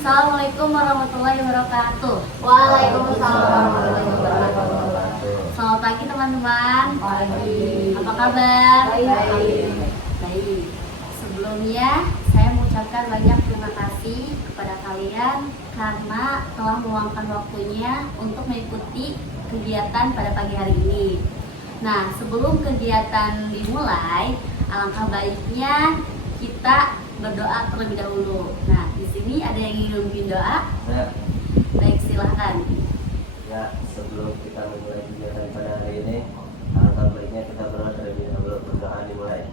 Assalamualaikum warahmatullahi wabarakatuh. Waalaikumsalam warahmatullahi wabarakatuh. Selamat pagi teman-teman. Pagi. Apa kabar? Baik. Baik. Sebelumnya saya mengucapkan banyak terima kasih kepada kalian karena telah meluangkan waktunya untuk mengikuti kegiatan pada pagi hari ini. Nah, sebelum kegiatan dimulai, alangkah baiknya kita berdoa terlebih dahulu. Nah, di sini ada yang ingin memimpin doa? Ya. Baik, silahkan. Ya, sebelum kita memulai kegiatan pada hari ini, alangkah baiknya kita berdoa terlebih dahulu. Berdoa dimulai.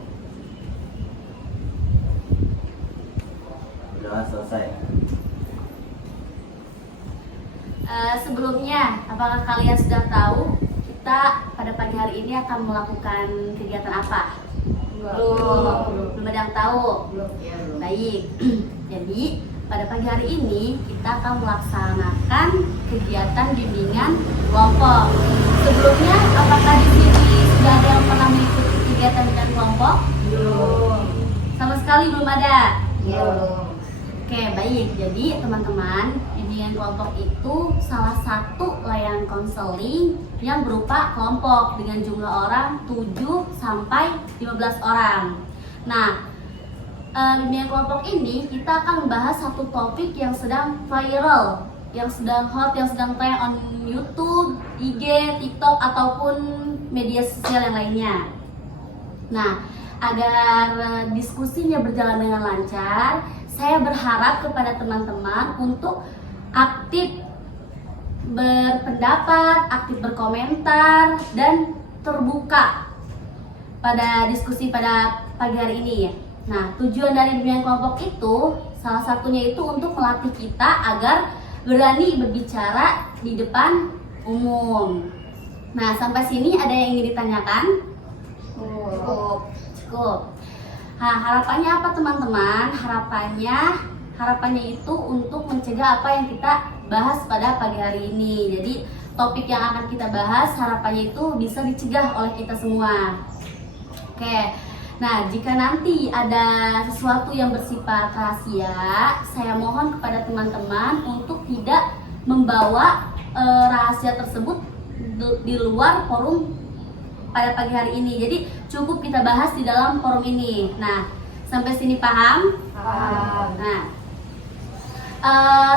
Berdoa selesai. Sebelumnya, apakah kalian sudah tahu kita pada pagi hari ini akan melakukan kegiatan apa? Belum ada yang tahu. Baik. Jadi pada pagi hari ini kita akan melaksanakan kegiatan bimbingan kelompok. Sebelumnya, apakah di sini sudah ada yang pernah mengikuti kegiatan bimbingan kelompok? Belum. Sama sekali belum ada. Belum. Oke, baik. Jadi teman-teman, bimbingan kelompok itu salah satu layanan konseling yang berupa kelompok dengan jumlah orang 7 sampai 15 orang. Nah, bimbingan kelompok ini kita akan membahas satu topik yang sedang viral, yang sedang hot, yang sedang trend on YouTube, IG, TikTok ataupun media sosial yang lainnya. Nah, agar diskusinya berjalan dengan lancar, saya berharap kepada teman-teman untuk aktif berpendapat, aktif berkomentar, dan terbuka pada diskusi pada pagi hari ini ya. Nah, tujuan dari bimbingan kelompok itu salah satunya itu untuk melatih kita agar berani berbicara di depan umum. Nah, sampai sini ada yang ingin ditanyakan? Cukup. Nah, harapannya apa teman-teman? Harapannya itu untuk mencegah apa yang kita bahas pada pagi hari ini. Jadi topik yang akan kita bahas harapannya itu bisa dicegah oleh kita semua. Oke. Nah, jika nanti ada sesuatu yang bersifat rahasia, saya mohon kepada teman-teman untuk tidak membawa rahasia tersebut di luar forum pada pagi hari ini. Jadi cukup kita bahas di dalam forum ini. Nah, sampai sini paham? Paham. Nah,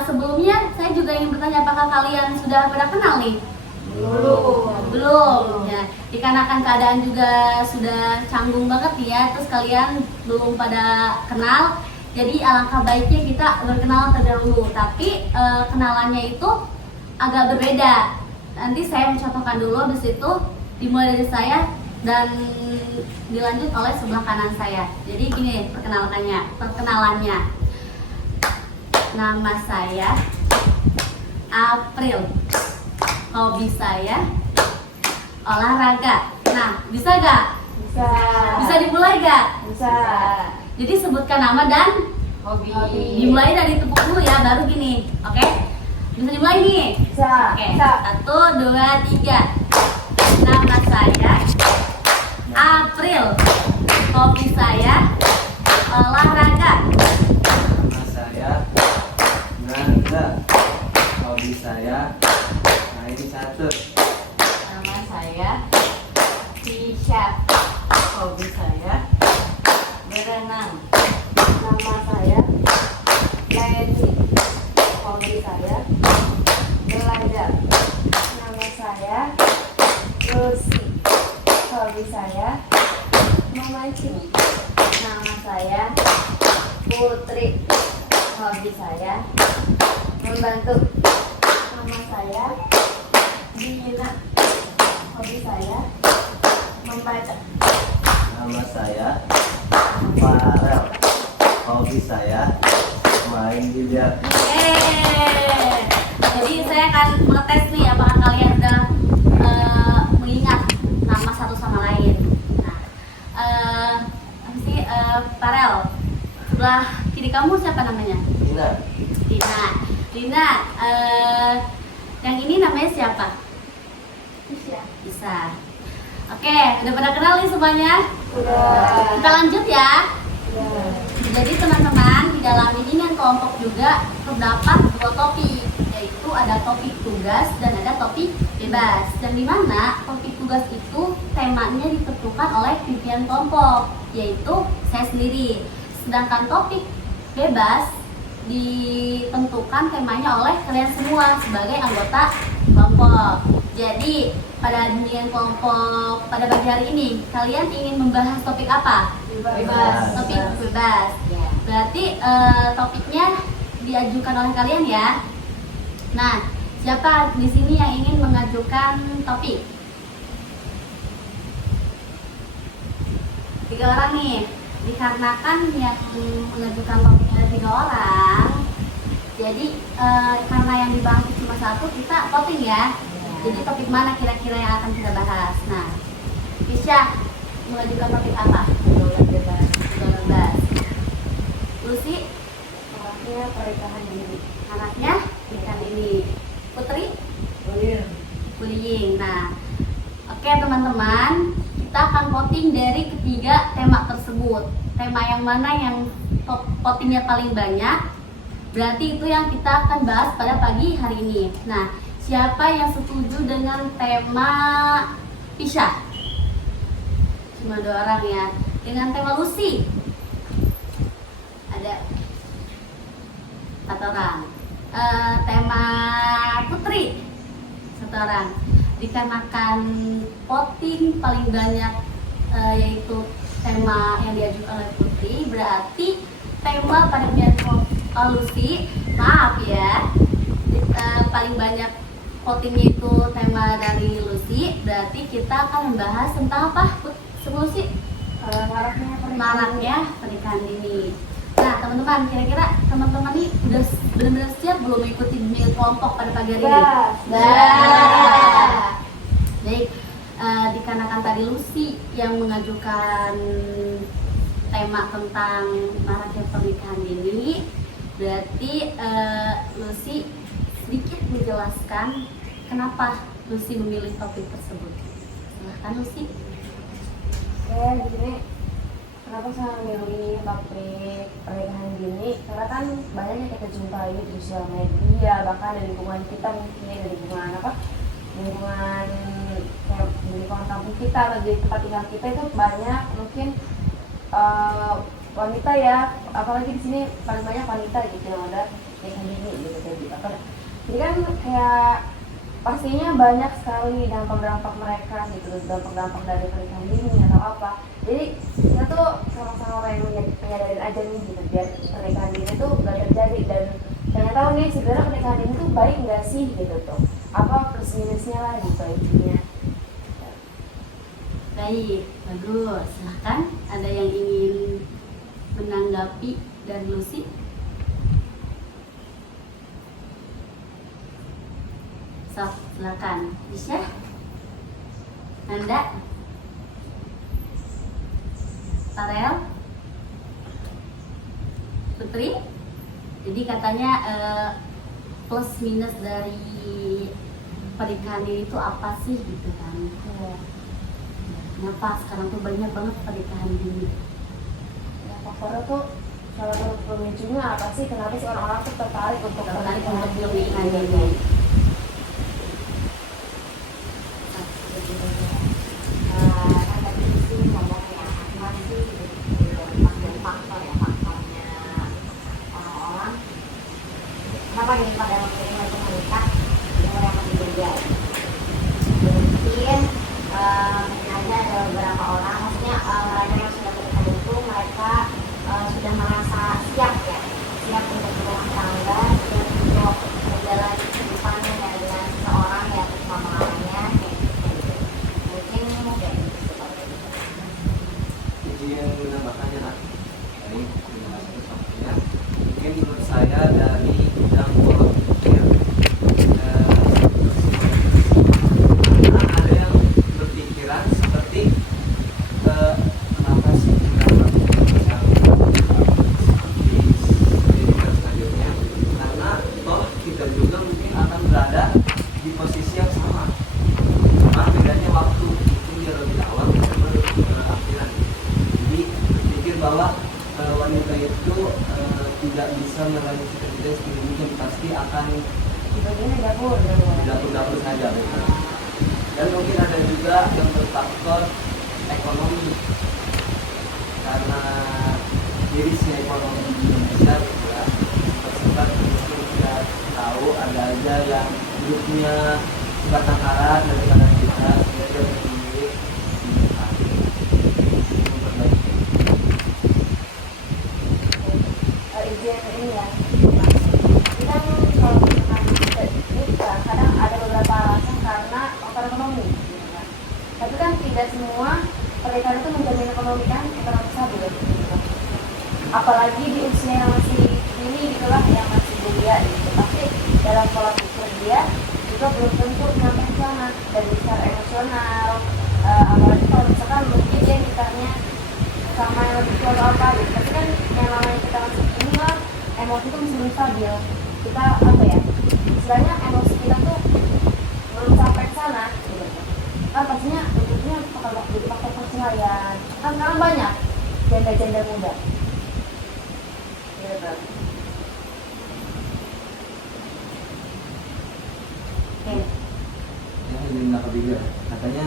sebelumnya saya juga ingin bertanya, apakah kalian sudah pada kenal nih? Belum. Ya, dikarenakan keadaan juga sudah canggung banget ya, terus kalian belum pada kenal. Jadi alangkah baiknya kita berkenalan terlebih dahulu. Tapi kenalannya itu agak berbeda. Nanti saya mencontohkan dulu di situ, dimulai dari saya dan dilanjut oleh sebelah kanan saya. Jadi gini perkenalannya. Nama saya April. Hobi saya olahraga. Nah, bisa gak? Bisa. Bisa dimulai gak? Bisa. Jadi sebutkan nama dan Hobi. dimulai dari tepuk dulu ya, baru gini. Oke? Bisa dimulai nih? Bisa. Oke, Bisa. 1, 2, 3. Nama saya April. Hobi saya olahraga. Nama saya Nanda. Hobi saya main catur. Nama saya Tisha. Hobi saya berenang. Nama saya Leni. Hobi saya belajar. Nama saya Lucy. Hobi saya memancing. Nama saya Putri. Hobi saya membantu. Nama saya Dina. Hobi saya membaca. Nama saya Farel. Hobi saya main biliar. Jadi saya akan mengetes nih apakah kalian sudah mengingat nama satu sama lain. Nah, apa sih Farel? Sebelah kiri kamu siapa namanya? Dina. Dina, yang ini namanya siapa? Bisa. Oke, udah pada kenal nih semuanya? Udah. Kita lanjut ya. Udah. Jadi teman-teman, di dalam bimbingan kelompok juga terdapat dua topik, yaitu ada topik tugas dan ada topik bebas. Dan di mana topik tugas itu temanya ditentukan oleh pimpinan kelompok, yaitu saya sendiri. Sedangkan topik bebas ditentukan temanya oleh kalian semua sebagai anggota kelompok. Jadi pada bimbingan kelompok pada pagi hari ini kalian ingin membahas topik apa? Bebas. Topik bebas. Ya. Berarti topiknya diajukan oleh kalian ya. Nah, siapa di sini yang ingin mengajukan topik? 3 orang nih. Dikarenakan yang mengajukan topik ada 3 orang, jadi karena yang dibahas cuma satu, kita voting ya. Jadi topik mana kira-kira yang akan kita bahas? Nah, Fisya mengajukan topik apa? Bebas. Lucy, Anaknya pernikahan dini. anaknya ikan ini. Putri, bullying. Nah, oke teman-teman, kita akan voting dari ketiga tema tersebut. Tema yang mana yang votingnya paling banyak, berarti itu yang kita akan bahas pada pagi hari ini. Nah, siapa yang setuju dengan tema Fisya? Cuma 2 orang ya. Dengan tema Lucy? Ada 4 orang. Tema Putri 1 orang. Dikarenakan voting paling banyak yaitu tema yang diajukan oleh Putri, berarti tema pada Lucy, maaf ya, paling banyak votingnya itu tema dari Lucy, berarti kita akan membahas tentang apa? Lucy? Maraknya pernikahan dini. Nah teman-teman, kira-kira teman-teman ini udah benar-benar siap belum mengikuti bimbingan kelompok pada pagi hari ini? Baik, dikarenakan tadi Lucy yang mengajukan tema tentang maraknya pernikahan dini, berarti Lucy sedikit menjelaskan kenapa Lucy memilih topik tersebut. Silahkan Lucy. Oke, di sini kenapa saya memilih ini topik pernikahan dini? Karena kan banyak yang kita jumpai di sosial media, bahkan dari lingkungan kita mungkin dari lingkungan apa? Lingkungan kayak di lingkungan kampung kita atau di tempat tinggal kita itu banyak mungkin wanita ya, apalagi di sini paling banyak wanita gitu yang ada pernikahan dini gitu jadi kan kayak pastinya banyak sekali dampak-dampak mereka gitu, dampak-dampak dari pernikahan dini atau apa. Jadi kita tuh sama-sama pengen menyadarin aja nih gitu, biar pernikahan dini tuh gak terjadi. Dan pengen tahu nih sebenarnya pernikahan dini tuh baik nggak sih gitu tuh, apa plus minusnya lah gitu intinya. Baik, bagus. Silahkan, ada yang ingin menanggapi dari Lucy? So, silakan. Bisa? Anda? Farel? Putri? Jadi katanya plus minus dari pernikahan ini itu apa sih gitu kan? Kenapa sekarang tuh banyak banget pernikahan dini? Ya, faktornya tuh salah satu pemicunya apa sih? Kenapa sih orang-orang tuh tertarik untuk Pernikahan dini. Kan tadi sih ngomong ya, masih faktor ya, faktornya orang-orang kenapa nih pada memilih untuk menikah dengan mereka berbeda. Mungkin ada beberapa orang, maksudnya mereka yang sudah menikah itu mereka sudah merasa siap ya, siap untuk berumah tangga, siap untuk menjalani kehidupannya dengan seseorang yang selama-lamanya mungkin kayak gitu. Jadi yang menambahkannya lah dari satu-satunya mungkin menurut saya dari bidang pola pikir ada yang berpikiran seperti kenapa sih kita melakukan pendidikan selanjutnya, karena toh kita juga mungkin akan berada di posisi yang sama, cuma bedanya waktu itu dia lebih awal sama lebih akhiran. Jadi berpikir bahwa wanita itu tidak bisa melanjutkan pendidikan pasti akan Bagian di dapur dapur saja. Dan mungkin ada juga yang berfaktor ekonomi, karena mirisnya ekonomi di Indonesia juga tersebar, mungkin kita tahu ada aja yang hidupnya sebatang kara daripada kita, dia memilih izin ini ya. Kita kalau misalkan nikah, kadang ada beberapa alasan karena faktor ekonomi, gitu kan. Tapi kan tidak semua pernikahan itu menjamin ekonomi kan, ekonomi stabil. Gitu. Apalagi di usia yang masih dini gitulah, yang masih belia gitu. Pasti dalam pola pikir dia juga belum tentu sampai ke sana dari secara emosional. Apalagi kalau misalkan mungkin dia nikahnya sama yang lebih tua atau apa gitu. Tapi kan yang namanya kita masih ini lah, emosi itu masih belum stabil. Kita apa ya, istilahnya emosi kita tuh belum sampai ke sana gitu. Kan pastinya ujungnya bakal jadi faktor perceraian. Kan sekarang banyak janda-janda muda gitu. yang ini ketiga, katanya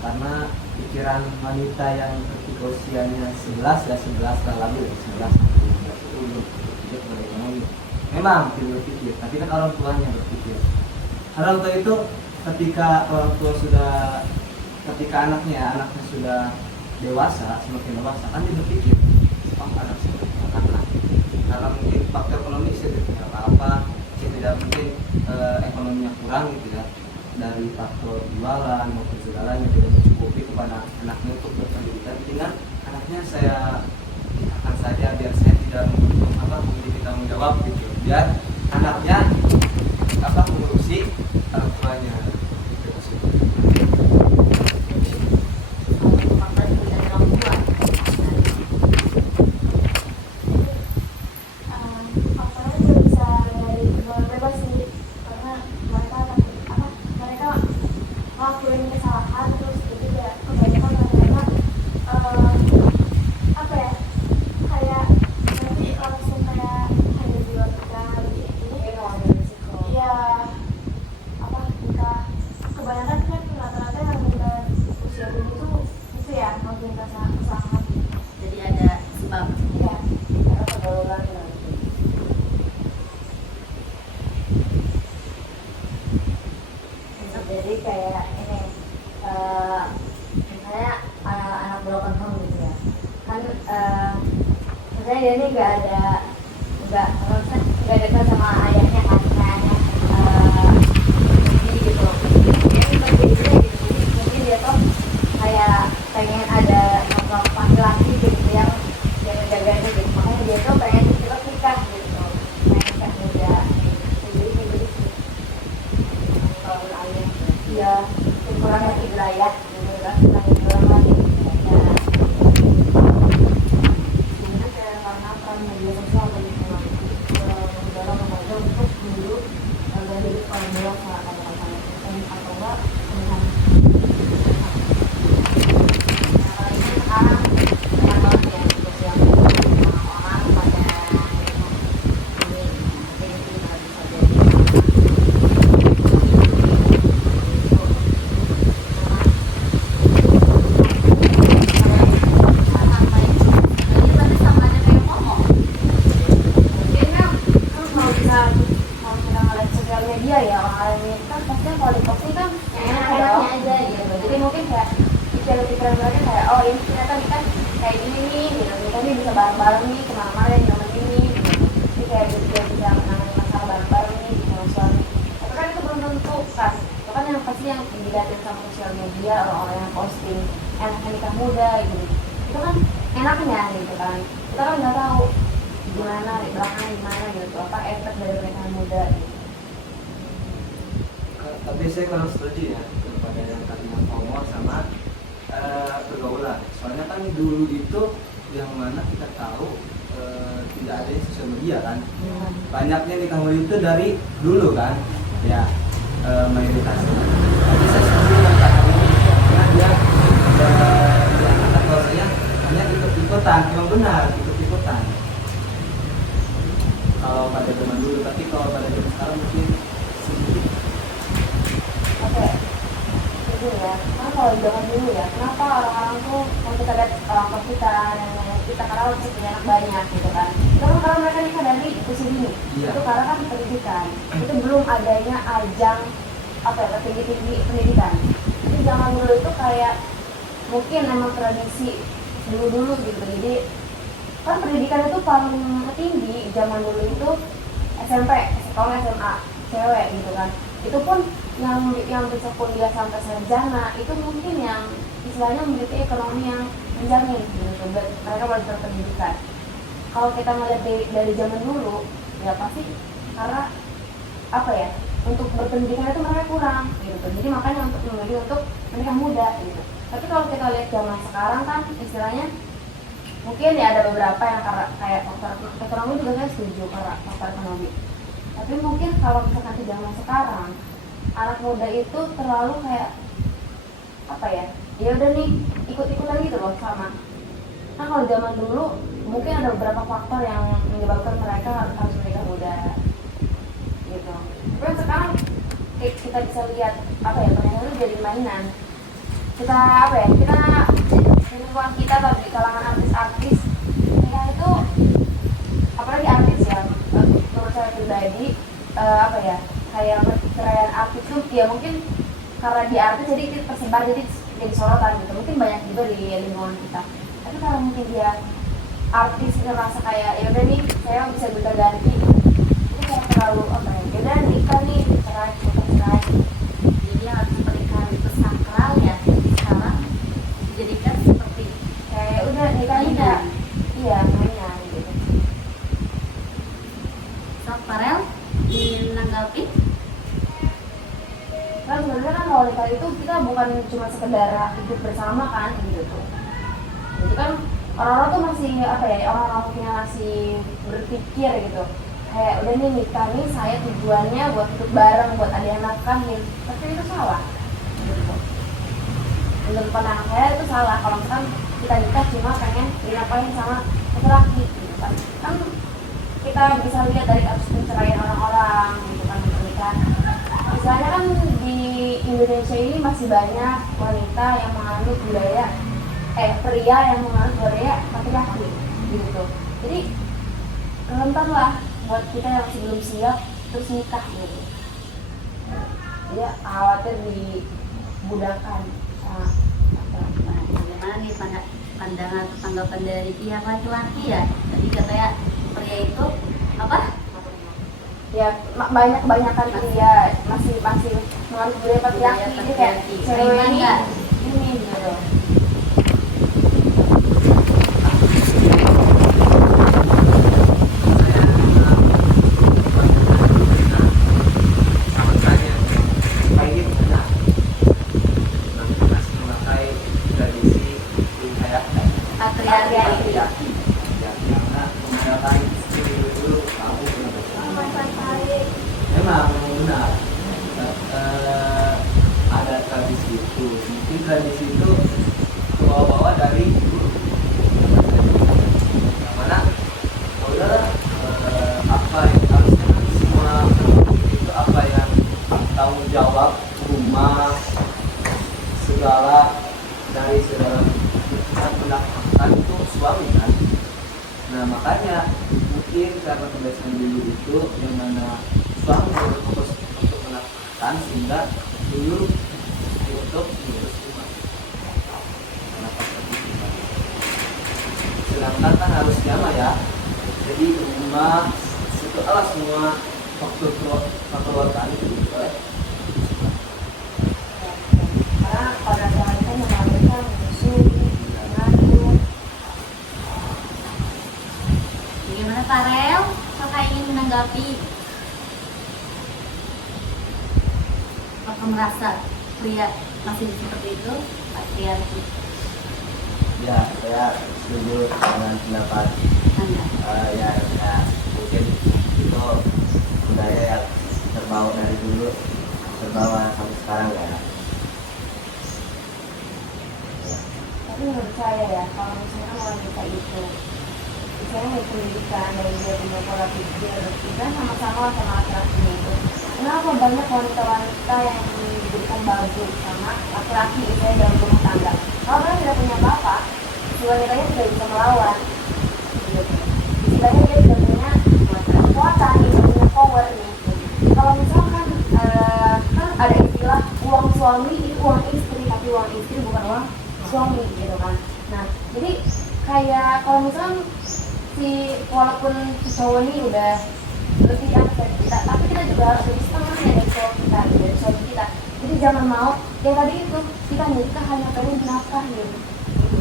karena pikiran wanita yang ketika usianya 11 lah lalu 11 itu belum berpikir ekonomi. Memang tidak berpikir, tapi kan orang tuanya berpikir. Orang tua itu ketika anaknya sudah dewasa, semakin dewasa kan dia berpikir, anak saya anak. Karena mungkin faktor ekonomi saya tidak punya apa-apa, saya tidak mungkin ekonominya kurang gitu ya, dari faktor jualan maupun segalanya tidak mencukupi kepada anaknya untuk berpendidikan, dengan anaknya saya akan saja biar saya tidak memiliki tanggung jawab gitu, biar anaknya mengurusi orang tuanya gitu maksudnya. faktor itu dari orang tua. Faktornya juga bisa dari hubungan bebas sih, karena mereka ngelakuin kesalahan terus jadi kayak kebanyakan mereka kayak nanti langsung kayak hanya di luar nikah gitu. Iya, nikah kebanyakan kan rata-rata yang udah usia begitu itu ya ngelakuin kesalahan. Jadi ada sebab. Iya, karena pergaulan gitu. Jadi kayak ini misalnya anak broken home gitu ya kan, misalnya dia ini nggak dekat sama ayahnya kan, ayahnya pergi gitu, dia ini pergi gitu, mungkin dia tuh kayak pengen ada sosok laki-laki gitu yang menjaganya gitu, makanya dia tuh pengen cepet nikah gitu, pengen nikah muda, jadi gitu. Kalau ayah ya kekurangan wilayah gitu kan, kurang lagi ya sebenarnya kayak karena peran media sosial tadi memang dalam membantu untuk dulu gaya hidup orang dewasa katakan atau enggak pilihan. Nah ini sekarang banyak banget ya sosial orang pada ini nggak bisa jadi media ya, orang ini kan pastinya kalau di posting kan enaknya aja gitu, jadi mungkin kayak pikiran mereka kayak oh ini ternyata nih kan kayak gini nih gitu, kita nih bisa bareng-bareng nih kemana-mana yang zaman ini gitu, jadi kayak dia bisa menangani masalah bareng-bareng nih di suami, tapi kan itu belum tentu kan, itu kan yang pasti yang dilihatin sama sosial media orang-orang yang posting enaknya nikah muda gitu, itu kan enaknya gitu kan, kita kan nggak tahu gimana di belakangnya gimana gitu, apa efek dari pernikahan muda gitu. Tapi saya kurang setuju ya kepada yang kalimat ngomong sama pergaulan. Soalnya kan dulu itu yang mana kita tahu tidak ada sosial media kan. Banyaknya nikah muda itu dari dulu kan. Ya mayoritasnya. Tapi saya setuju dengan kata ini karena dia kata bahwasanya hanya ikut-ikutan, memang benar ikut-ikutan. Kalau pada zaman dulu, tapi kalau pada zaman kalau zaman dulu ya, kenapa orang-orang tuh kalau kita lihat orang tua kita, nenek kita karena bisa punya anak banyak gitu kan. Itu kan karena mereka nikah dari usia dini. Iya. Itu karena kan pendidikan. Itu belum adanya ajang apa ya, tinggi-tinggi pendidikan. Jadi zaman dulu itu kayak mungkin emang tradisi dulu-dulu gitu. Jadi kan pendidikan itu paling tinggi zaman dulu itu SMP, sekolah SMA, cewek gitu kan. Itu pun yang bisa kuliah sampai sarjana itu mungkin yang istilahnya memiliki ekonomi yang menjamin gitu. Mereka baru berpendidikan. Kalau kita melihat dari zaman dulu ya pasti karena apa ya, untuk berpendidikan itu mereka kurang gitu. Jadi makanya untuk memilih untuk menikah muda gitu. Tapi kalau kita lihat zaman sekarang kan istilahnya mungkin ya ada beberapa yang karena kayak faktor ekonomi juga saya setuju karena faktor ekonomi. Tapi mungkin kalau misalkan di zaman sekarang anak muda itu terlalu kayak apa ya? Ya udah nih ikut-ikutan gitu loh sama. Nah kalau zaman dulu mungkin ada beberapa faktor yang menyebabkan mereka harus menikah muda gitu. Tapi sekarang kita bisa lihat apa ya, pernikahan itu jadi mainan. Kita apa ya? Kita di lingkungan kita atau di kalangan artis-artis, pernikahan itu apalagi artis ya, menurut saya pribadi apa ya, kayak perceraian artis itu ya mungkin karena di artis jadi tersebar jadi sorotan gitu. Mungkin banyak juga di lingkungan kita. Tapi kalau mungkin dia artis ngerasa kayak ya udah nih saya bisa gonta ganti, itu kayak terlalu apa ya? Ya udah nikah nih, cerai. Jadi harus pernikahan itu sakral ya. Sekarang dijadikan seperti Kayak udah nikah ya, iya mainan gitu. Sok Farel menanggapi. Kan sebenarnya kan kalau nikah itu kita bukan cuma sekedar hidup bersama kan gitu tuh. Jadi kan orang-orang tuh masih apa ya, orang-orang mungkin masih berpikir gitu. Kayak udah nih nikah nih saya tujuannya buat hidup bareng, buat ada yang nafkahin. Tapi itu salah. Gitu. Menurut pandangan saya itu salah. Kalau misalkan kita nikah cuma pengen dinafkahin sama laki-laki gitu kan. Kan kita bisa lihat dari kasus perceraian orang-orang gitu kan pernikahan. Misalnya kan di Indonesia ini masih banyak wanita yang menganut budaya pria yang menganut budaya laki-laki gitu. Jadi rentan lah buat kita yang masih belum siap terus nikah gitu. Dia khawatir dibudakkan sama laki-laki. Nah, bagaimana nih pandangan atau tanggapan dari pihak laki-laki ya? Tadi katanya pria itu apa? Ya banyak-banyakan dia masih menganut budaya patriarki. Jadi kayak cewek ini gitu. Memang benar, ada tradisi itu. Mungkin tradisi itu bawa-bawa dari dulu. Yang mana, udahlah apa yang harusnya semua itu apa yang tanggung jawab rumah segala dari segala keputusan menafkahkan itu suami kan. Nah makanya mungkin karena kebiasaan dulu itu yang mana suami berfokus untuk menafkahkan sehingga dulu untuk mengurus rumah. Sedangkan kan harusnya mah ya, jadi rumah itu adalah semua faktor tadi itu. Karena pada saat itu mereka menyusui, mengandung. Bagaimana Farel? Kakak ingin menanggapi? Apakah merasa pria masih seperti itu? Patriarki. Ya, saya setuju dengan pendapat Anda. ya mungkin itu budaya yang terbawa dari dulu terbawa sampai sekarang ya. Tapi menurut saya ya, kalau misalnya wanita itu misalnya mau pendidikan dan dia punya pola pikir, kita sama-sama sama laki-laki itu. Kenapa banyak wanita-wanita yang diberikan baju sama laki-laki misalnya dalam rumah tangga. Kalau mereka tidak punya apa-apa, si wanitanya tidak bisa melawan. Gitu. Istilahnya dia tidak punya kekuatan, tidak punya power nih. Kalau misalkan kan ada istilah uang suami itu uang istri, tapi uang istri bukan uang suami gitu kan. Nah, jadi kayak kalau misalkan walaupun si cowok ini udah lebih atas dari kita, tapi kita juga harus lebih setengah dari cowok kita, dari suami kita. Jadi jangan mau yang tadi itu kita nikah hanya pengen nafkah gitu.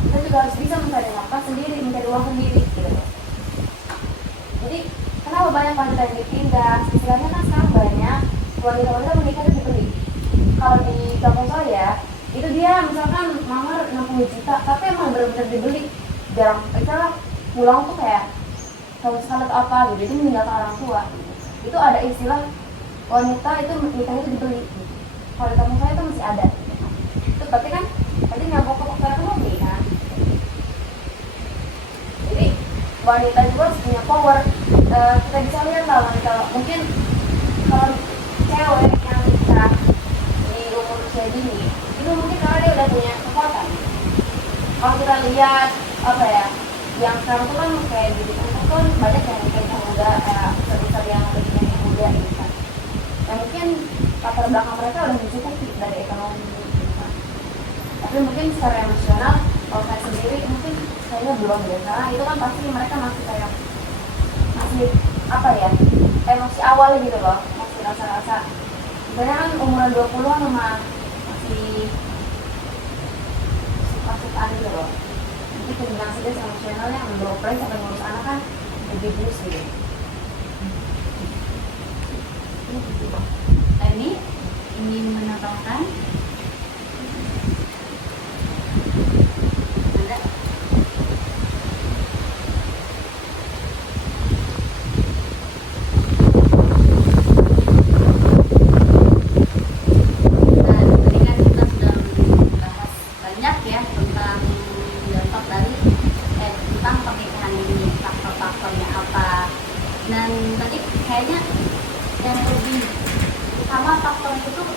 Kita juga harus bisa mencari nafkah sendiri, mencari uang sendiri gitu. Jadi kenapa banyak wanita yang ditindas? Istilahnya kan sekarang banyak wanita-wanita menikah itu dibeli. Kalau di kampung saya itu dia misalkan mahar 60 juta, tapi emang benar-benar dibeli. Jarang, misalnya pulang tuh kayak kalau sekali atau apa gitu, itu meninggalkan orang tua gitu. Itu ada istilah wanita itu nikah itu dibeli gitu. Kalau di kampung saya itu masih ada gitu. Itu berarti kan tadi nyambung ke faktor ekonomi kan. Jadi wanita juga harus punya power. Kita bisa lihat lah wanita, mungkin kalau cewek yang nikah di umur usia dini itu mungkin karena dia udah punya kekuatan. Kalau kita lihat apa ya, yang sekarang tuh kan kayak di kantor kan banyak yang nikah muda, kayak besar yang lebih muda gitu kan. Yang mungkin latar belakang mereka udah mencukupi dari ekonomi gitu kan. Tapi mungkin secara emosional, kalau saya sendiri mungkin kayaknya belum ya, karena itu kan pasti mereka masih kayak masih apa ya, emosi awal gitu loh, masih rasa-rasa. Sebenarnya kan umuran 20-an sama masih suka-sukaan gitu loh. Nanti kombinasi dia sama emosionalnya yang beroperasi sampai ngurus anak kan lebih bulus gitu. Ini ingin menambahkan ada tadi kan kita sudah membahas banyak ya tentang dampak dari tentang pernikahan ini, faktor-faktornya apa. Dan tadi kayaknya yang lebih utama faktor itu tuh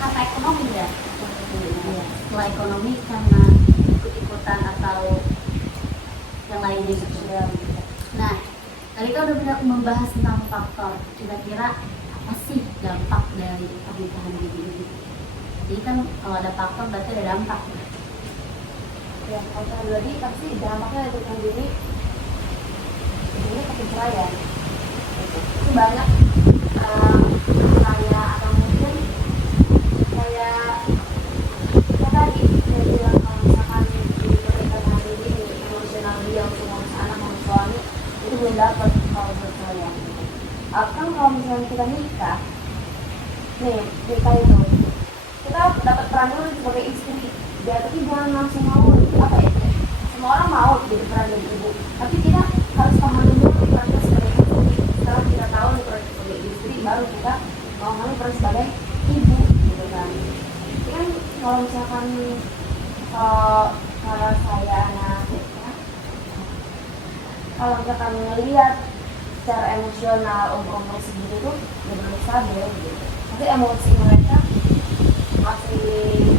kata ekonomi ya. Setelah ekonomi karena ikut-ikutan atau yang lainnya juga. Nah, tadi kita udah membahas tentang faktor. Kira-kira apa sih dampak dari pernikahan ini? Jadi kan kalau ada faktor berarti ada dampak. Ya, kalau saya pribadi pasti dampaknya itu sendiri ini perceraian. Itu banyak kayak atau mungkin kayak tadi saya bilang kalau misalkan di pernikahan ini emosional dia untuk ngurus anak, ngurus suami itu belum dapat kalau perceraian. Kan kalau misalnya kita nikah nih, nikah itu kita dapat peran dulu sebagai istri ya, tapi jangan langsung mau apa ya, semua orang mau jadi peran dari ibu, tapi kita harus paham dulu perannya sebagai istri. Setelah kita tahu peran sebagai istri, baru kita mau ngambil peran sebagai ibu gitu kan. Jadi kan kalau misalkan kalau saya anak ya, kalau misalkan ngelihat secara emosional umur segitu tuh belum stabil gitu, tapi emosi mereka masih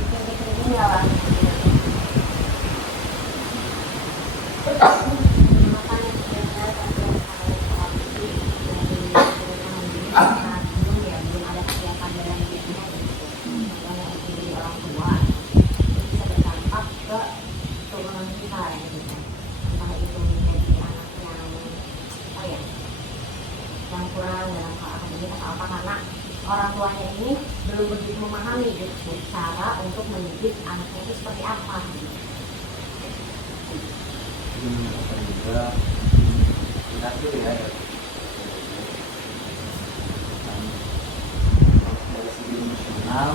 tinggi-tingginya lah gitu. Makanya sebenarnya belum ada kesiapan dalam dirinya gitu. Yang menjadi orang tua bisa berdampak ke keturunan kita gitu. Entah itu menjadi anak yang apa ya, yang kurang dalam hal akademik atau apa, karena orang tuanya ini belum begitu memahami gitu cara untuk mendidik anaknya itu seperti apa gitu. Juga kita tuh ya dari segi emosional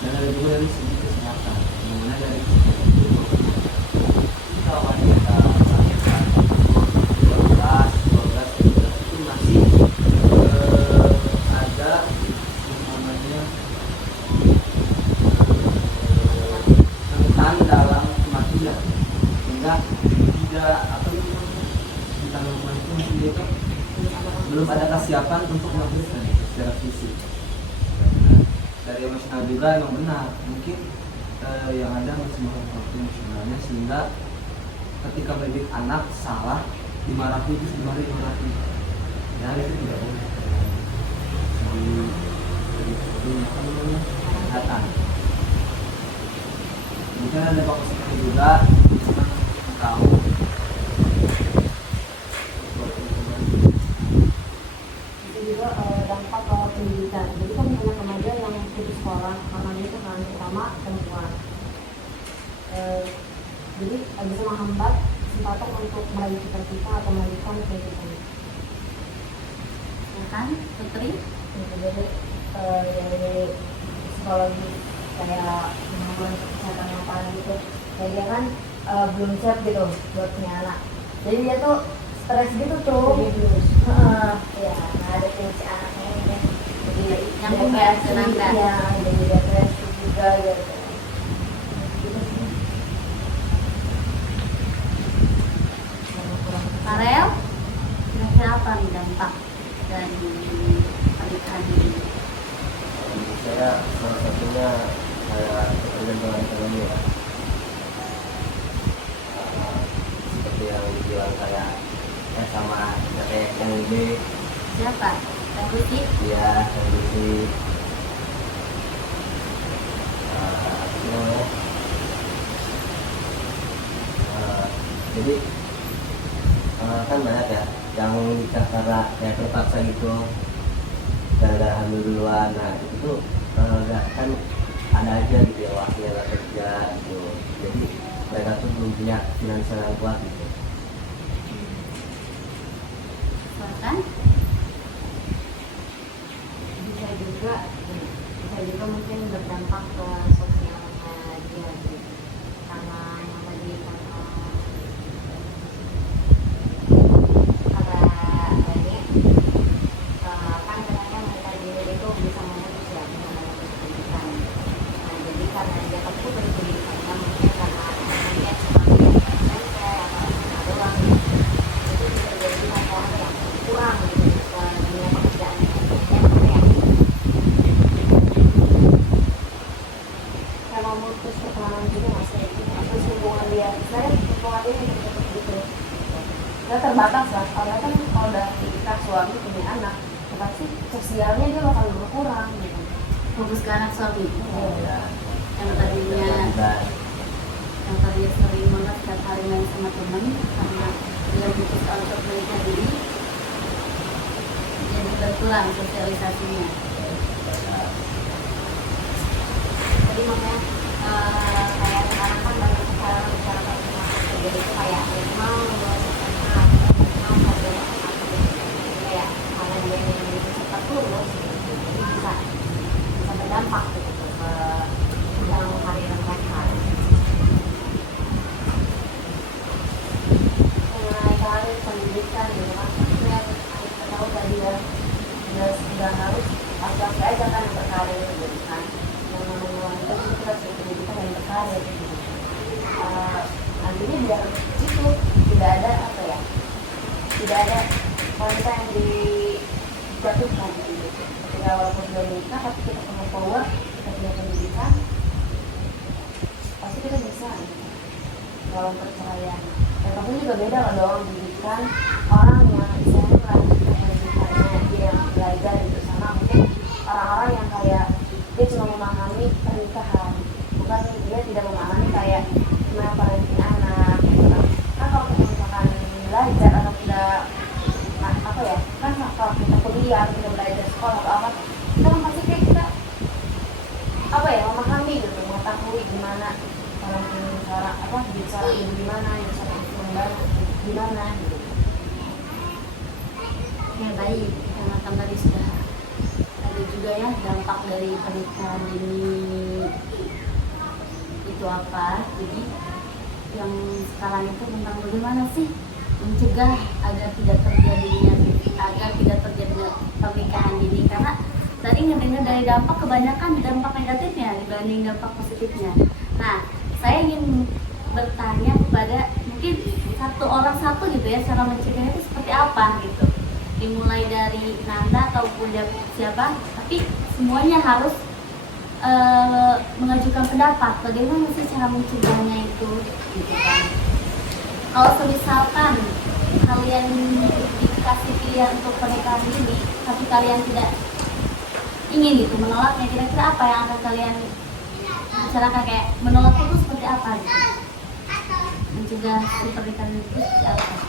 dan ada juga dari segi kesehatan, dimana dari segi kalau wanita 12 itu masih ada namanya rentan dalam kematian, sehingga tidak apa itu tentang lingkungan itu masih itu belum ada kesiapan untuk melahirkan secara fisik. dari emosional juga emang benar, mungkin yang ada masih faktor emosionalnya, sehingga ketika mendidik anak salah dimarahi terus dimarahi dan itu tidak boleh di kesehatan. Mungkin ada dampak positifnya juga, tahu Itu juga dampak ke pendidikan. Jadi kan banyak remaja yang putus sekolah karena itu kan terutama perempuan. Jadi bisa menghambat kesempatan untuk meraih cita-cita atau melanjutkan pendidikan. Ya kan, Putri? Jadi yang dari psikologi kayak gangguan kesehatan mental gitu, kayak dia kan belum siap gitu buat punya anak. Jadi dia tuh stres gitu tuh. Ya, nggak ada si anaknya ini. Jadi Nyambung ya, senangkan. Iya, jadi depresi juga gitu. Gitu sih. Farel, kira-kira apa nih dampak dari pernikahan ini? Menurut saya salah satunya kayak ketergantungan ekonomi ya. Seperti yang dibilang kayak sama kakek yang ini, Siapa? Teh Lucy? dia kondisi jadi kan banyak ya yang nikah karena kayak terpaksa gitu gara-gara hamil duluan. Nah itu tuh nggak kan ada aja gitu ya wakilnya nggak kerja gitu, jadi mereka tuh belum punya finansial yang kuat gitu. Silakan. Bisa juga mungkin berdampak ke sosialnya dia gitu. Karena yang tadi kata ini kan katanya mereka diri itu bisa memutus ya mengenai pendidikan. Nah jadi karena dia takut dari pendidikannya mungkin karena dia cuma SMP atau SMA doang gitu. Itu bisa jadi faktor yang kurang gitu ke dunia pekerjaan ya. Kayak mau memutus pertemanan juga masih terus hubungan dia saya hubungan dia yang tetap gitu ya terbatas lah karena kan kalau udah nikah suami punya anak ya pasti sosialnya dia bakal berkurang gitu. Fokus ke anak suami. Ya, Yang tadinya sering banget setiap hari main sama temen, karena dia memutuskan untuk menikah diri, jadi berkurang sosialisasinya. Jadi makanya kayak sekarang kan banyak cara bicara kerja itu kayak mau kayak karena dia yang cepat lulus bisa berdampak gitu ke dalam karir mereka. Mengenai karir pendidikan gitu kan, yang kita tahu tadi ya sudah harus laki-laki aja kan yang berkarir gitu kan. Yang namanya wanita itu kita harus pendidikan yang berkarir gitu. Nantinya biar itu tidak ada tidak ada wanita yang dijatuhkan gitu. Ketika walaupun sudah menikah tapi kita punya power, kita punya pendidikan, pasti kita bisa gitu. Dalam perceraian. Dan pasti juga beda lah dong pendidikan orang yang istilahnya melanjutkan pendidikannya dia yang belajar gitu sama mungkin orang-orang yang kayak dia cuma memahami pernikahan, bukan dia tidak memahami kayak gimana parenting anak gitu kan. Kan kalau kita misalkan belajar atau tidak kan kalau kita kuliah, kita belajar sekolah atau apa, kita kan pasti kayak kita memahami gitu, mengetahui gimana cara ibu gimana, cara ibu membantu gimana gitu. Ya baik, karena kan tadi sudah ada juga ya dampak dari pernikahan ini itu apa. Jadi yang sekarang itu tentang bagaimana sih mencegah agar tidak terjadinya pernikahan dini, karena tadi ngedengar dari dampak kebanyakan dampak negatifnya dibanding dampak positifnya. Nah, saya ingin bertanya kepada mungkin satu gitu ya, cara mencegahnya itu seperti apa gitu, dimulai dari Nanda ataupun siapa, tapi semuanya harus mengajukan pendapat bagaimana sih cara mencegahnya itu gitu kan. Kalau misalkan kalian dikasih pilihan untuk pernikahan ini tapi kalian tidak ingin gitu menolaknya, kira-kira apa yang akan kalian bicarakan, kayak menolak itu seperti apa gitu, mencegah si pernikahan itu seperti apa?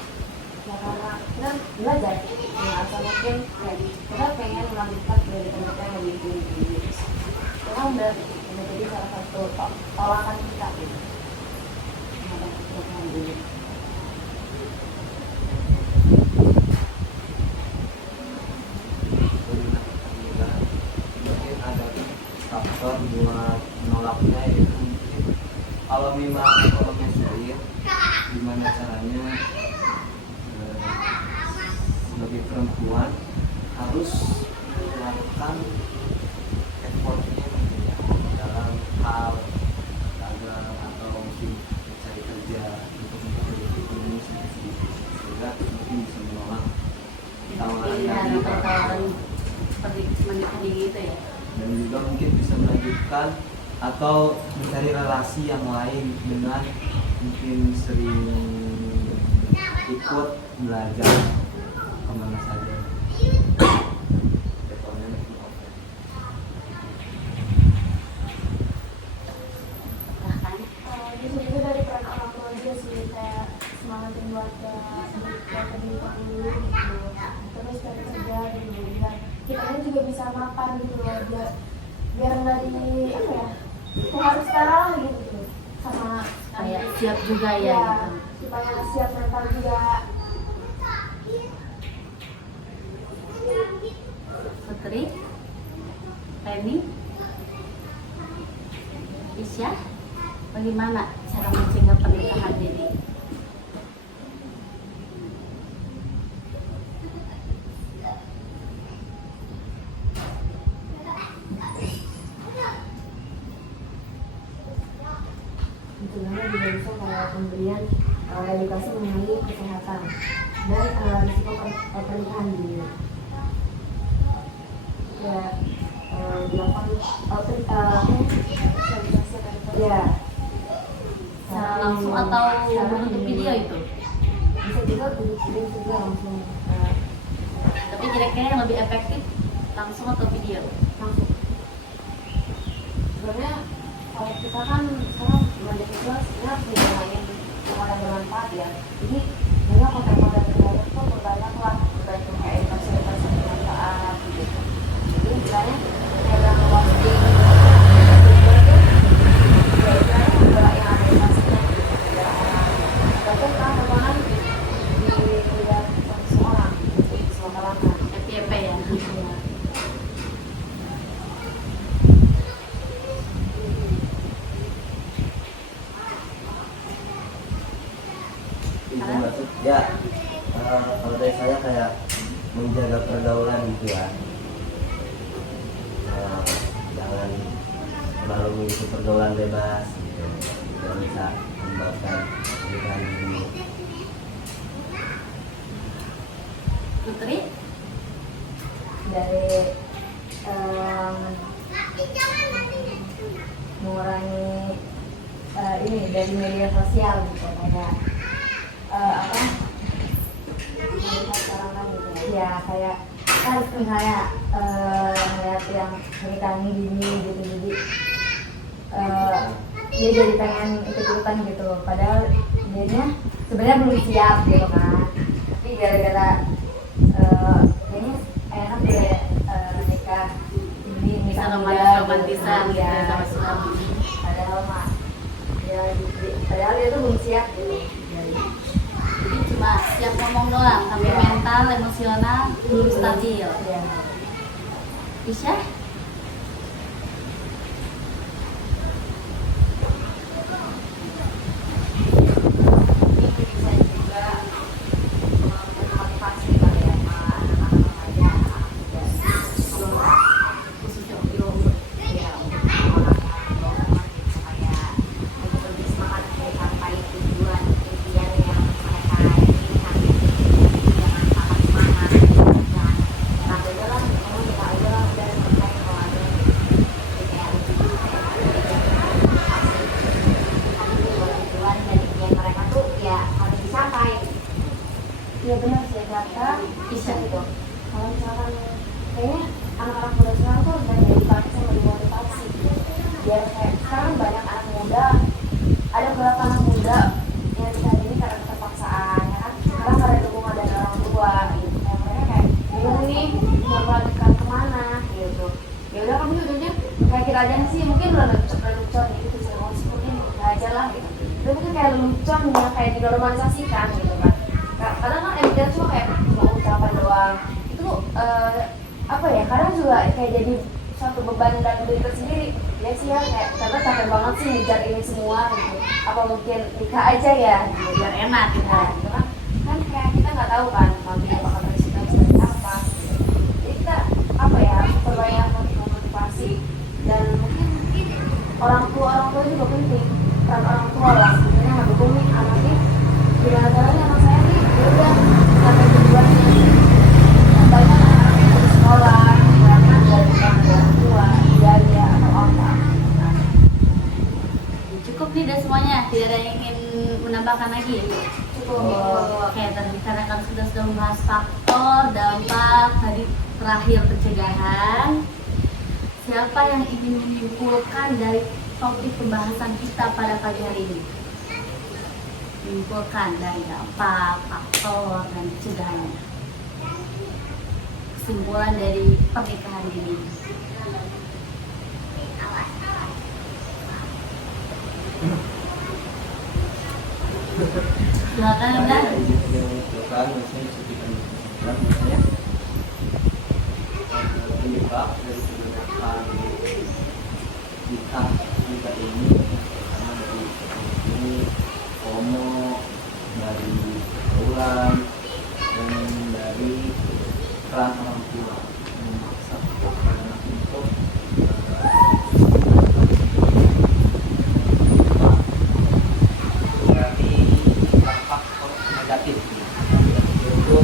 Ya karena kita belajar ya, asal mungkin kayak kita pengen melanjutkan pendidikan kita yang lebih tinggi. Itu kan udah menjadi salah satu tolakan kita gitu. Mungkin ada faktor buat menolaknya, yaitu mungkin kalau memang ekonominya sulit, gimana caranya sebagai perempuan harus melakukan effortnya mungkin ya, dalam hal dagang atau mungkin mencari kerja untuk memperbaiki ekonomi sendiri, sehingga mungkin bisa menolak tawaran Pilihan dari atau tawaran seperti menikah gitu ya. dan juga mungkin bisa melanjutkan atau mencari relasi yang lain dengan mungkin sering ikut belajar kemana saja. Jadwalnya mungkin oke. Bahkan Bisa juga dari peran orang tua juga sih, kayak semangatin buat pendidikan dulu gitu, terus cari kerja dulu biar kita ini juga bisa mapan gitu loh, biar nggak di apa ya, harus sekarang gitu sama kayak siap juga ya ya, gitu. supaya siap mental juga. Putri, Reni, Isya, bagaimana cara mencegah pernikahan dini? Sebenarnya juga bisa kayak pemberian edukasi mengenai kesehatan dan risiko pernikahan dini. Ya, dilakukan ya Secara langsung atau bentuk video itu? bisa juga video juga langsung Tapi kira-kira yang lebih efektif langsung atau video? langsung. Sebenarnya kalau kita kan sekarang belajar itu sebenarnya harus yang bermanfaat ya. Jadi banyak konten-konten terbaru tuh berbanyak lah, berbanyak kayak edukasi bermanfaat gitu. Jadi misalnya kayak yang posting ya istilahnya udah yang ada edukasinya gitu, ada orang bahkan kan tontonan dilihat seseorang gitu, semua kalangan. FYP ya? Ya. Itu maksud ya kalau dari saya kayak menjaga pergaulan gitu ya. Jangan terlalu mengikuti pergaulan bebas gitu, yang bisa menyebabkan pernikahan dini. Putri, Dari mengurangi ini dari media sosial gitu, kayak apa melihat sekarang kan gitu ya, kayak kan misalnya melihat yang pernikahan dini gitu, jadi dia jadi pengen ikut-ikutan gitu, padahal dia sebenarnya belum siap gitu kan, tapi gara-gara kayaknya enak deh nikah ini bisa nikah romantisan gitu ya, ya sama suami. padahal mah ya, padahal dia tuh belum siap gitu. Jadi cuma siap ngomong doang, tapi mental, emosional belum stabil. Ya. Isya? Bisa juga memotivasi kali ya sama anak-anak remaja, Khususnya umur ya orang supaya lebih semangat sampai tujuan impian yang mereka inginkan. Jangan patah semangat, jangan takut aja lah, kamu kita aja udah selesai biar kayak sekarang banyak anak muda, ada beberapa anak muda yang nikah ini karena keterpaksaan ya kan, karena nggak ada dukungan dari orang tua gitu, kayak mereka kayak bingung nih mau melanjutkan kemana gitu. Ya udah kami ujungnya kayak kita aja sih mungkin lelucon gitu, saya seperti ini nikah aja lah gitu. Itu mungkin kayak lelucon yang kayak dinormalisasikan gitu kan. Kadang kan emang cuma kayak cuma ucapan doang itu apa ya, kadang juga kayak jadi suatu beban dan diri kita sendiri ya sih ya, kayak karena capek banget sih ngejar ini semua gitu, apa mungkin nikah aja ya gitu, biar enak nah, gitu kan kayak kita nggak tahu kan nanti bakal resiko seperti apa gitu. Jadi kita apa ya, perbanyak motivasi dan mungkin orang tua juga penting, peran orang tua lah sebenarnya ngedukung nih anaknya gimana caranya anak saya nih ya udah sampai tujuannya. Banyak anak-anak yang harus sekolah karena dari orang tua biaya atau apa. Cukup nih udah semuanya, tidak ada yang ingin menambahkan lagi. Cukup. Oke, tadi karena kan sudah membahas faktor, dampak, tadi terakhir pencegahan. Siapa yang ingin menyimpulkan dari topik pembahasan kita pada pagi hari ini? Menyimpulkan dari dampak, faktor, dan pencegahannya. Kesimpulan dari pernikahan ini. Silakan Anda. Bukan, maksudnya bisa kita bilang misalnya penyebab dari kebanyakan kita ini karena dari ini FOMO, dari ulang dan dari peran orang tua memaksa anak untuk dari faktor negatif yaitu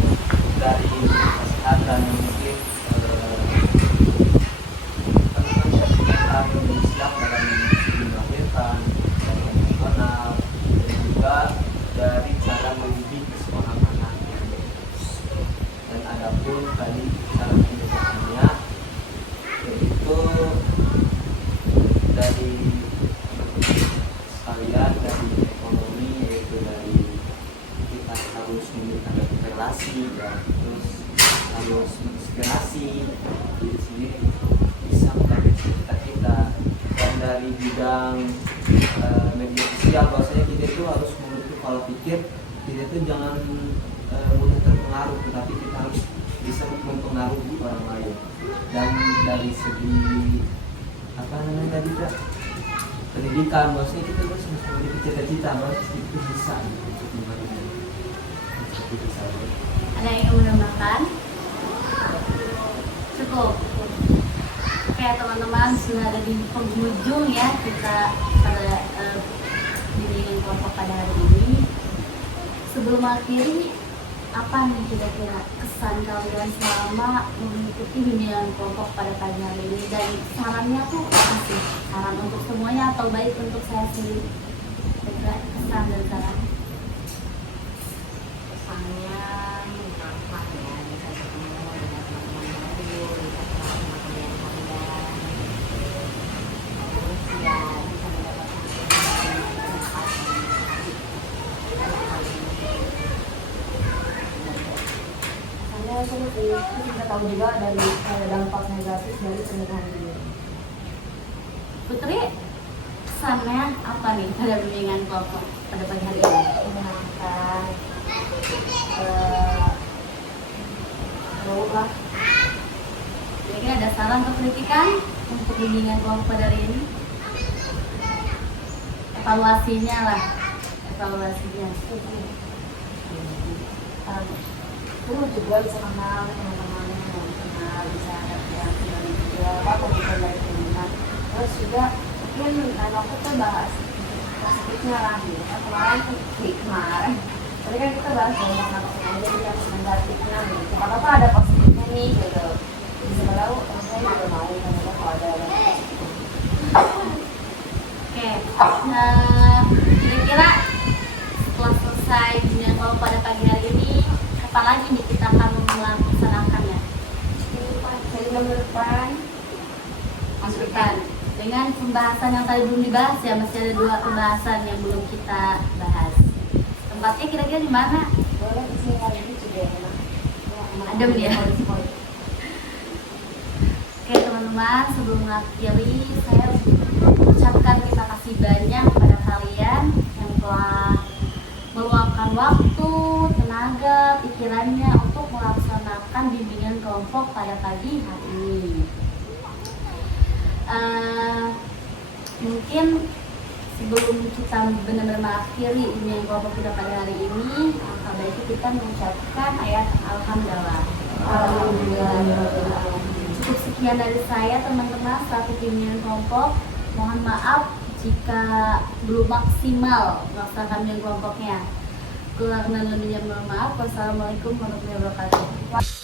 dari kesehatan mungkin belum siap dalam melahirkan dari emosional dan juga dari cara mendidik seorang anak. Dan adapun tadi cara pendidikannya yaitu dari sekalian dari ekonomi, yaitu dari kita harus memiliki relasi dan terus harus menginspirasi diri sendiri bisa mencapai cita-cita. Dan dari bidang media sosial bahwasanya kita itu harus memiliki pola pikir, kita itu jangan mudah terpengaruh, tetapi kita harus bisa mempengaruhi orang lain. Dan dari segi apa namanya tadi Kak, pendidikan, maksudnya kita harus memiliki cita-cita, maksudnya itu bisa Ada yang ingin menambahkan? Cukup. Oke teman-teman, sudah ada di penghujung ya kita pada bimbingan kelompok pada hari ini. Sebelum akhiri, apa nih kira-kira kesan kalian selama mengikuti bimbingan kelompok pada pagi hari ini, dan sarannya tuh apa sih? Saran untuk semuanya atau baik untuk saya sendiri? Kira-kira kesan dan saran. Kesannya gampang ya, bisa ketemu dengan teman-teman baru, bisa ketemu dengan kalian, terus ya bisa mendapatkan Hanya seperti itu kita tahu juga dari dampak negatif dari pernikahan ini. Putri, kesannya apa nih pada bimbingan kelompok pada pagi hari ini? Menyenangkan, lah. Kira-kira ada saran atau kritikan untuk bimbingan kelompok pada hari ini? Evaluasinya lah, evaluasinya. Itu juga bisa kenal teman-teman yang kenal, bisa ada yang juga apa bisa dari teman. Terus juga mungkin waktu kita bahas positifnya lah gitu. Kemarin tadi kan kita bahas tentang aja yang negatifnya nih. Siapa ada positifnya nih gitu. Siapa tahu saya juga mau ternyata kalau ada yang Oke, nah kira-kira setelah selesai bimbingan kelompok pada pagi hari ini, apa lagi nih kita akan melaksanakannya? jadi menurut Masukan. dengan pembahasan yang tadi belum dibahas ya, masih ada 2 pembahasan yang belum kita bahas. Tempatnya kira-kira di mana? Boleh di sini lagi juga ya. Adem ya. Oke teman-teman, sebelum mengakhiri saya ucapkan terima kasih banyak kepada kalian yang telah meluangkan waktu, tenaga, pikirannya untuk melaksanakan bimbingan kelompok pada pagi hari ini. Mungkin sebelum kita benar-benar mengakhiri bimbingan kelompok kita pada hari ini, alangkah baiknya kita mengucapkan ayat Alhamdulillah. Cukup sekian dari saya teman-teman selaku pimpinan kelompok. Mohon maaf jika belum maksimal melaksanakan bimbingan kelompoknya. Kurang dan lebihnya mohon maaf. Wassalamualaikum warahmatullahi wabarakatuh.